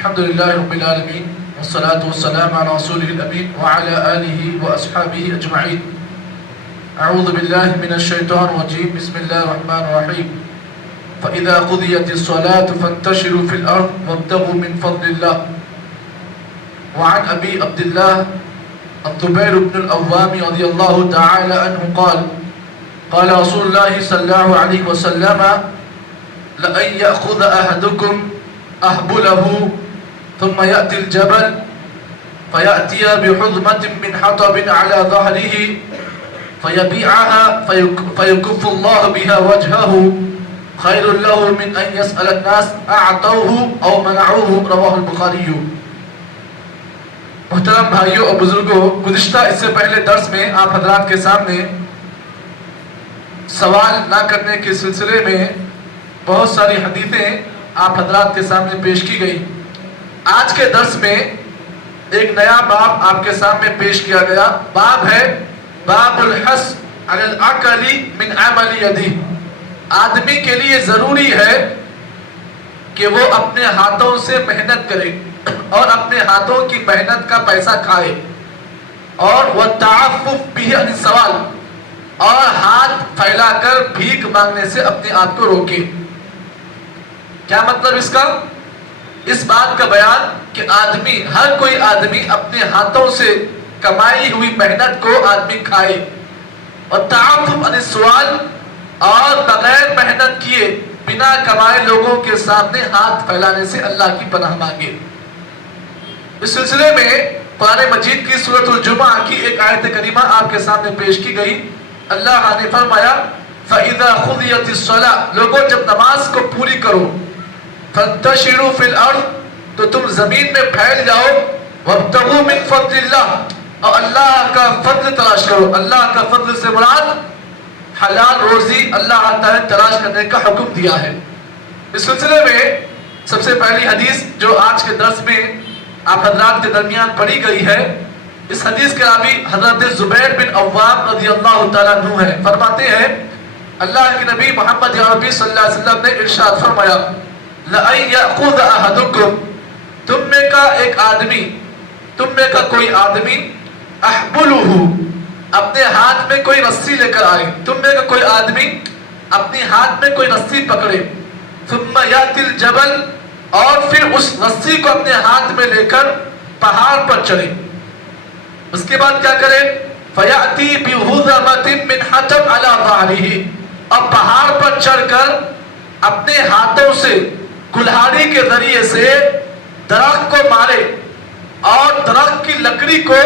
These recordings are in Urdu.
الحمد لله رب العالمين والصلاة والسلام على رسوله الأمين وعلى آله وأصحابه أجمعين. أعوذ بالله من الشيطان الرجيم. بسم الله الرحمن الرحيم. فإذا قضيت الصلاة فانتشروا في الأرض وابتغوا من فضل الله. وعن أبي عبد الله الزبير بن العوام رضي الله تعالى عنه قال قال رسول الله صلى الله عليه وسلم لأن يأخذ أحدكم أحبله ثم يأتي الجبل فيأتي بحظمة من حطب على ظهره فيبيعها فيكف الله بها وجهه خير له من أن يسأل الناس أعطوه أو منعوه. رواه البخاری. محترم بھائیوں اور بزرگوں، گزشتہ اس سے پہلے درس میں آپ حضرات کے سامنے سوال نہ کرنے کے سلسلے میں بہت ساری حدیثیں آپ حضرات کے سامنے پیش کی گئی. آج کے درس میں ایک نیا باب آپ کے سامنے پیش کیا گیا. باب ہے باب الحث علی العقل من عمل یدہ. آدمی کے لیے ضروری ہے کہ وہ اپنے ہاتھوں سے محنت کرے اور اپنے ہاتھوں کی محنت کا پیسہ کھائے، اور والتعفف به عن السؤال، اور ہاتھ پھیلا کر بھیک مانگنے سے اپنے آپ کو روکے. کیا مطلب اس کا؟ اس بات کا بیان کہ آدمی، ہر کوئی آدمی اپنے ہاتھوں سے کمائی ہوئی محنت کو آدمی کھائے، اور تعفف عن السؤال، اور بغیر محنت کیے بنا کمائے لوگوں کے سامنے ہاتھ پھیلانے سے اللہ کی پناہ مانگے. اس سلسلے میں قرآن مجید کی سورۃ الجمعہ کی ایک آیت کریمہ آپ کے سامنے پیش کی گئی. اللہ نے فرمایا فَإِذَا قُضِيَتِ الصَّلَاةُ، لوگوں جب نماز کو پوری کرو، فَانتَشِرُوا فِي الْأَرْضِ، تو تم زمین میں پھیل جاؤ، وَابْتَغُوا مِن فَضْلِ اللَّهِ، اور اللہ کا فضل تلاش کرو. اللہ کا فضل سے مراد حلال روزی اللہ تعالیٰ نے تلاش کرنے کا حکم دیا ہے. اس سلسلے میں سب سے پہلی حدیث جو آج کے درس میں آپ حضرات کے درمیان پڑھی گئی ہے، اس حدیث کے راوی حضرت زبیر بن عوام رضی اللہ تعالیٰ عنہ ہے. فرماتے ہیں اللہ کے نبی محمد عربی صلی اللہ علیہ وسلم نے ارشاد فرمایا لَأَن يَأْخُذَ أَحَدُكُمْ، تم میں کا ایک آدمی، تم میں کا کوئی آدمی، أَحْبُلُهُ، اپنے ہاتھ میں کوئی رسی لے کر آئے، تم میں کا کوئی آدمی اپنے ہاتھ میں کوئی رسی پکڑے، ثُمَّ يَأْتِي الْجَبَلَ، اور پھر اس رسی کو اپنے ہاتھ میں لے کر پہاڑ پر چڑھے. اس کے بعد کیا کرے؟ فَيَأْتِي بِحُظْمَةٍ مِّنْ حَطَبٍ عَلَى ظَهْرِهِ، اور پہاڑ پر چڑھ کر اپنے ہاتھوں سے کلہاڑی کے ذریعے سے درخت کو مارے، اور درخت کی لکڑی کو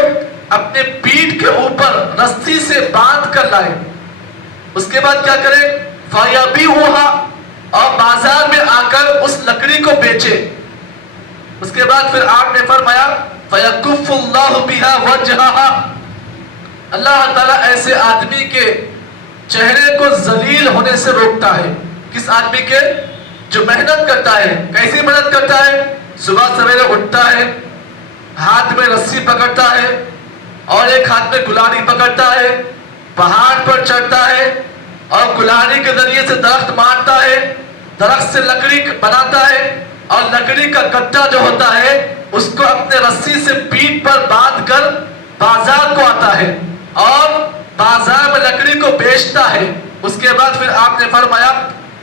اپنے پیٹھ کے اوپر رسی سے باندھ کر لائے. اس کے بعد کیا کرے؟ فَيَبِيعُهَا، اور بازار میں آ کر اس لکڑی کو بیچے. اس کے بعد پھر آپ نے فرمایا فَيَكُفُّ اللَّهُ بِهَا وَجْهَهَا، اللہ تعالیٰ ایسے آدمی کے چہرے کو ذلیل ہونے سے روکتا ہے. کس آدمی کے؟ جو محنت کرتا ہے. کیسی محنت کرتا ہے؟ صبح سویرے اٹھتا ہے، ہاتھ میں رسی پکڑتا ہے اور ایک ہاتھ میں کلاڑی پکڑتا ہے، پہاڑ پر چڑھتا ہے اور کلاڑی کے ذریعے سے درخت مارتا ہے، درخت سے لکڑی بناتا ہے، اور لکڑی کا کٹا جو ہوتا ہے اس کو اپنے رسی سے پیٹھ پر باندھ کر بازار کو آتا ہے اور بازار میں لکڑی کو بیچتا ہے. اس کے بعد پھر آپ نے فرمایا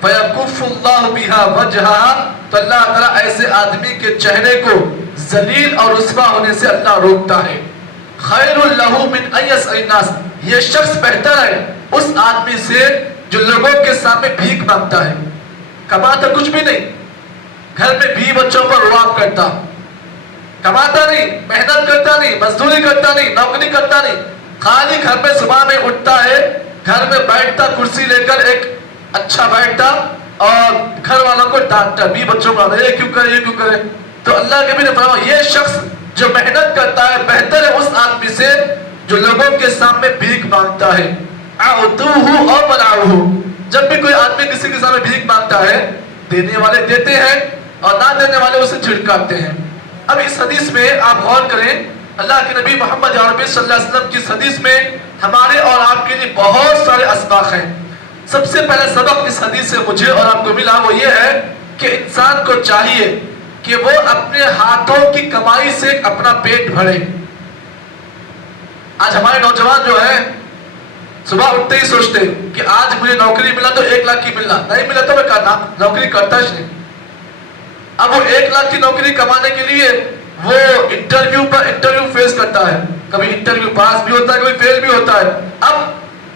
فَيَكُفُّ اللَّهُ بِهَا وَجْهَهَا، تو اللہ تعالیٰ ایسے آدمی کے چہرے کو ذلیل اور رسوا ہونے سے اللہ روکتا ہے. خَيْرٌ لَهُ مِنْ أَن يَسْأَلَ النَّاسَ، یہ شخص بہتر ہے اس آدمی سے جو لوگوں کے سامنے بھیک مانگتا ہے. کماتا کچھ بھی نہیں، گھر میں بیوی بچوں پر رواب کرتا، کماتا نہیں، محنت کرتا نہیں، مزدوری کرتا نہیں، نوکری کرتا نہیں، خالی گھر میں صبح میں اٹھتا ہے، گھر میں بیٹھتا، کرسی لے کر ایک اچھا بیٹھتا اور گھر والوں کو ڈانٹتا، بیوی بچوں کو یہ کیوں کرے، یہ کیوں کرے. تو اللہ کے بھی نے فرمایا یہ شخص جو محنت کرتا ہے بہتر ہے اس آدمی سے جو لوگوں کے سامنے بھیک مانگتا ہے. اعطوہ او منعوہ، جب بھی کوئی آدمی کسی کے سامنے بھیک مانگتا ہے، دینے والے دیتے ہیں اور نہ دینے والے اسے جھڑکاتے ہیں. اب اس حدیث میں آپ غور کریں، اللہ کے نبی محمد عربی صلی اللہ علیہ وسلم کی اس حدیث میں ہمارے اور آپ کے لیے بہت سارے اسباق ہیں. سب سے پہلا سبق اس حدیث سے مجھے اور آپ کو ملا وہ یہ ہے کہ انسان کو چاہیے کہ وہ اپنے ہاتھوں کی کمائی سے اپنا پیٹ بھرے. آج ہمارے نوجوان جو ہیں صبح اٹھتے ہی سوچتے کہ آج مجھے نوکری ملا تو 1 لاکھ کی ملنا, نہیں ملا تو میں کرنا نوکری کرتا ہی نہیں. اب وہ 1 لاکھ کی نوکری کمانے کے لیے وہ انٹرویو پر انٹرویو فیس کرتا ہے, کبھی انٹرویو پاس بھی ہوتا ہے, کبھی فیل بھی ہوتا ہے. اب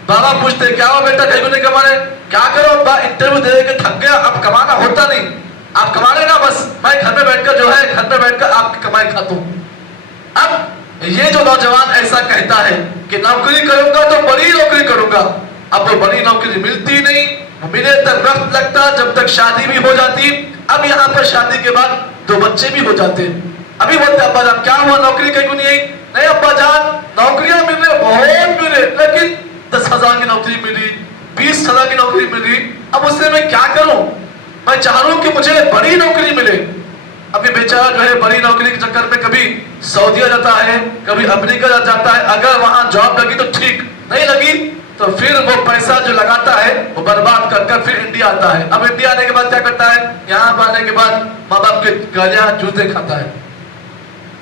بابا پوچھتے کیا ہو بیٹا کہیں نہیں کمانے, کیا کرو ابا انٹرویو دے کے تھک گیا, اب کمانا ہوتا نہیں, آپ کما لینا بس, میں گھر میں بیٹھ کر جو ہے گھر میں بیٹھ کر آپ کی کمائی کھاتا ہوں. اب یہ جو نوجوان ایسا کہتا ہے کہ نوکری کروں گا تو بڑی نوکری کروں گا, اب وہ بڑی نوکری ملتی نہیں, ملے تک وقت لگتا, جب تک شادی بھی ہو جاتی. اب یہاں پر شادی کے بعد 2 بچے بھی ہو جاتے. ابھی بولتے ابا جان کیا ہوا نوکری کہیں نہیں آئی, نہیں ابا جان نوکریاں مل رہی بہت ملے, لیکن 10,000 کی نوکری ملی, 20,000 کی نوکری ملی, اب اس سے میں کیا کروں, میں چاہ رہا ہوں کہ مجھے بڑی نوکری ملے. اب یہ بیچارہ جو ہے بڑی نوکری کے چکر میں کبھی سعودیہ جاتا ہے, کبھی امریکہ جاتا ہے, اگر وہاں جاب لگی تو ٹھیک, نہیں لگی تو پھر وہ پیسہ جو لگاتا ہے وہ برباد کر کر پھر انڈیا آتا ہے. اب انڈیا آنے کے بعد کیا کرتا ہے, یہاں پر آنے کے بعد ماں باپ کے گالیاں جوتے کھاتا ہے.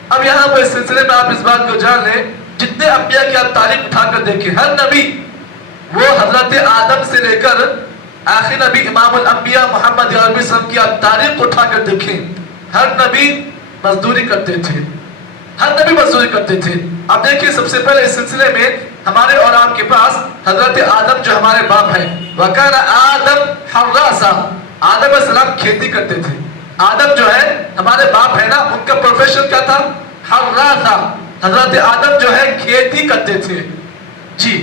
اب یہاں پر اس سلسلے میں آپ اس بات کو جان لیں, جتنے انبیاء کی آپ تاریخ اٹھا کر دیکھیں, ہر نبی وہ حضرت آدم سے لے کر آخری نبی امام الانبیاء محمد عربی صلی اللہ علیہ وسلم کی آپ تاریخ اٹھا کر دیکھیں, ہر نبی مزدوری کرتے تھے, ہر نبی مزدوری کرتے تھے. اب دیکھیے سب سے پہلے اس سلسلے میں ہمارے اور آپ کے پاس حضرت آدم جو ہمارے باپ ہیں, وَكَانَ آدم حَرَّاسًا, آدم علیہ السلام کھیتی کرتے تھے. آدم جو ہے ہمارے باپ ہے نا, ان کا پروفیشن کیا تھا, حَرَّاسًا. حضرت آدم جو ہے کھیتی کرتے تھے جی.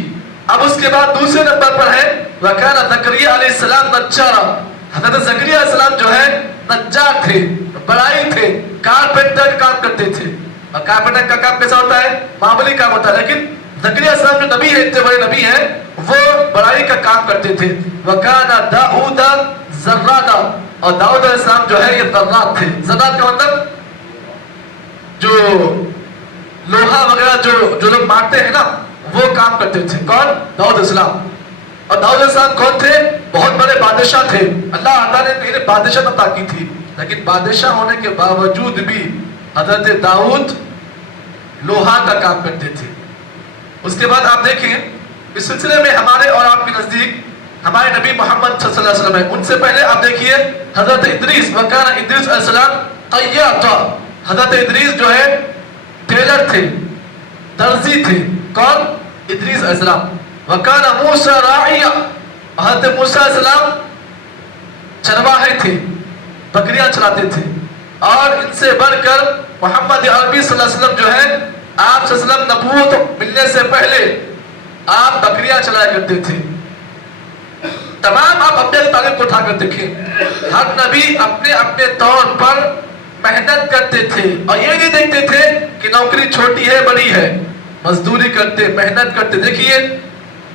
اب اس کے بعد دوسرے نمبر پر ہے وَكَانَ زَكَرِيَّا علیہ السلام نَجَّارًا. حضرت زکریا علیہ السلام جو ہے نجار تھے, بڑائی تھے, کارپینٹر کا کام کرتے تھے. اور کارپینٹر کا کام کیسا ہوتا ہے, معمولی کام ہوتا ہے, لیکن زکریا علیہ السلام جو نبی ہے, اتنے بڑے نبی ہیں, وہ بڑائی کا کام کرتے تھے. وَكَانَ دَاؤُدَ زَرَّادًا, اور داؤد علیہ السلام جو ہے یہ زرات تھے. زرات کا مطلب جو لوہا وغیرہ جو لوگ مارتے ہیں نا, وہ کام کرتے تھے. کون, داؤد علیہ السلام. اور داؤد علیہ السلام کون تھے, بہت بڑے بادشاہ تھے. اللہ تعالیٰ نے انہیں بادشاہ عطا کی تھی, لیکن بادشاہ ہونے کے باوجود بھی حضرت داؤد لوہا کا کام کرتے تھے. اس کے بعد آپ دیکھیں اس سلسلے میں ہمارے اور آپ کے نزدیک ہمارے نبی محمد صلی اللہ علیہ وسلم ہے. ان سے پہلے آپ دیکھیے حضرت ادریس, وَكَانَ ادریس علیہ السلام طَيَّاطًا. حضرت ادریس جو ہے ٹیلر تھے, درزی تھے. کون, ادریس علیہ السلام. وَكَانَ مُوسَىٰ رَاعِيًا. حضرت موسیٰ علیہ السلام چرواہے تھے, بکریاں چلاتے تھے. اور ان سے بڑھ کر محمد عربی صلی اللہ علیہ وسلم جو ہے, آپ صلی اللہ علیہ وسلم نبوت ملنے سے پہلے آپ بکریاں چلایا کرتے تھے. تمام آپ اپنے تعلیم کو اٹھا کر دیکھیں, ہر نبی اپنے اپنے طور پر محنت کرتے تھے, اور یہ نہیں دیکھتے تھے کہ نوکری چھوٹی ہے بڑی ہے, مزدوری کرتے, محنت کرتے. دیکھیے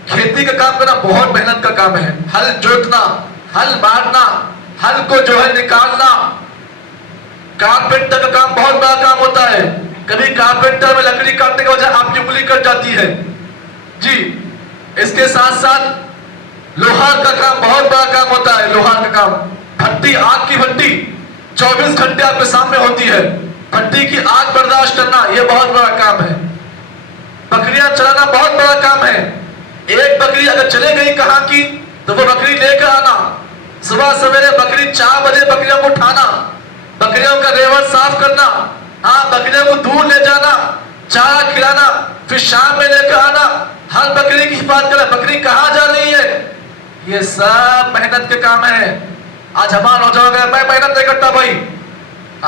کھیتی کا کام کرنا بہت محنت کا کام ہے, ہل جوتنا, ہل مارنا, ہل کو جو ہے نکالنا. کارپینٹر کا کام بہت بڑا کام ہوتا ہے. کبھی کارپینٹر میں لکڑی کاٹنے کی وجہ آپ کی انگلی کٹ جاتی ہے جی. اس کے ساتھ ساتھ لوہار کا کام بہت بڑا کام ہوتا ہے. لوہار کا کام, بھٹی, آگ کی بھٹی 24 گھنٹے آپ کے سامنے ہوتی ہے, بھٹی کی آگ برداشت کرنا یہ بہت بڑا کام ہے. بکریاں چلانا بہت بڑا کام ہے. ایک بکری اگر چلے گئی کہاں کی تو وہ بکری لے کر آنا, صبح سویرے بکری 4 بجے بکریوں کو اٹھانا, بکریوں کا ریور صاف کرنا, ہاں بکریوں کو دودھ لے جانا, چارہ کھلانا, پھر شام میں لے کر آنا, ہر بکری کی حفاظت کرنا. بکری کہاں جا رہی ہے, یہ سب محنت کے کام ہے. آج ہمارا نوجوان گیا, میں محنت نہیں کرتا بھائی,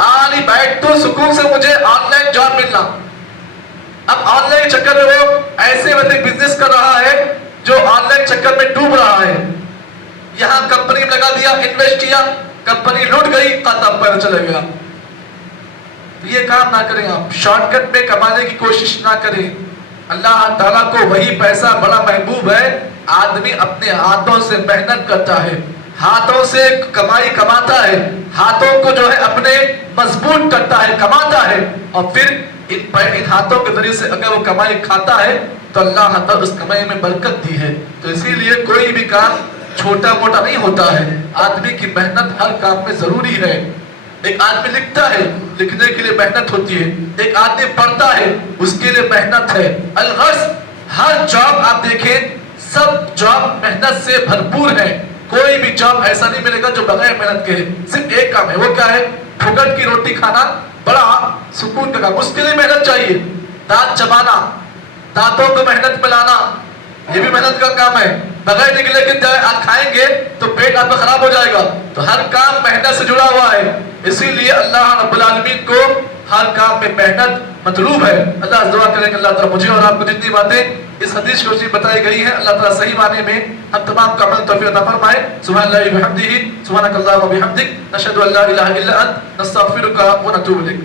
آلی بیٹھ تو سکون سے مجھے آن لائن جاب ملنا. اب آن لائن چکر میں وہ ایسے ویسے بزنس کر رہا ہے جو آن لائن چکر میں ڈوب رہا ہے. یہاں کمپنی میں لگا دیا, انویسٹ کیا, کمپنی لٹ گئی, ختم پر چلے گیا. یہ کام نہ کریں آپ, شارٹ کٹ میں کمانے کی کوشش نہ کریں. اللہ تعالیٰ کو وہی پیسہ بڑا محبوب ہے, آدمی اپنے ہاتھوں سے محنت کرتا ہے, ہاتھوں سے کمائی کماتا ہے, ہاتھوں کو جو ہے اپنے مضبوط کرتا ہے, کماتا ہے, اور پھر ان ہاتھوں کے ذریعے سے اگر وہ کمائی کھاتا ہے تو اللہ تعالیٰ اس کمائی میں برکت دی ہے. تو اسی لیے کوئی بھی کام چھوٹا موٹا نہیں ہوتا ہے, آدمی کی محنت ہر کام میں ضروری ہے. ایک آدمی لکھتا ہے، لکھنے کے لیے محنت ہوتی ہے، ایک آدمی پڑھتا ہے، اس کے لیے محنت ہے۔ الغرض ہر جاب آپ دیکھیں، سب جاب محنت سے بھرپور ہے، کوئی بھی جاب ایسا نہیں ملے گا جو بغیر محنت کے ہے۔ صرف ایک کام ہے، وہ کیا ہے؟ پھوکٹ کی روٹی کھانا بڑا سکون کا کام، اس کے لیے محنت چاہیے۔ دانت چبانا، دانتوں کو محنت ملانا، یہ بھی محنت کا کام ہے۔ بغیر نکلے کے آپ کھائیں گے تو پیٹ آپ کا خراب ہو جائے گا۔ تو ہر کام محنت سے جڑا ہوا ہے، اسی لیے اللہ رب العالمین کو ہر کام میں محنت مطلوب ہے۔ اللہ سے دعا کریں کہ اللہ تعالیٰ مجھے اور آپ کو جتنی باتیں اس حدیث کو بتائی گئی ہیں، اللہ تعالیٰ صحیح معنی میں ہم تمام کا عمل توفیق عطا فرمائے۔ سبحان اللہ وبحمدہ، سبحانک اللہم وبحمدک، نشہد ان لا الہ الا انت، نستغفرک ونتوب الیک۔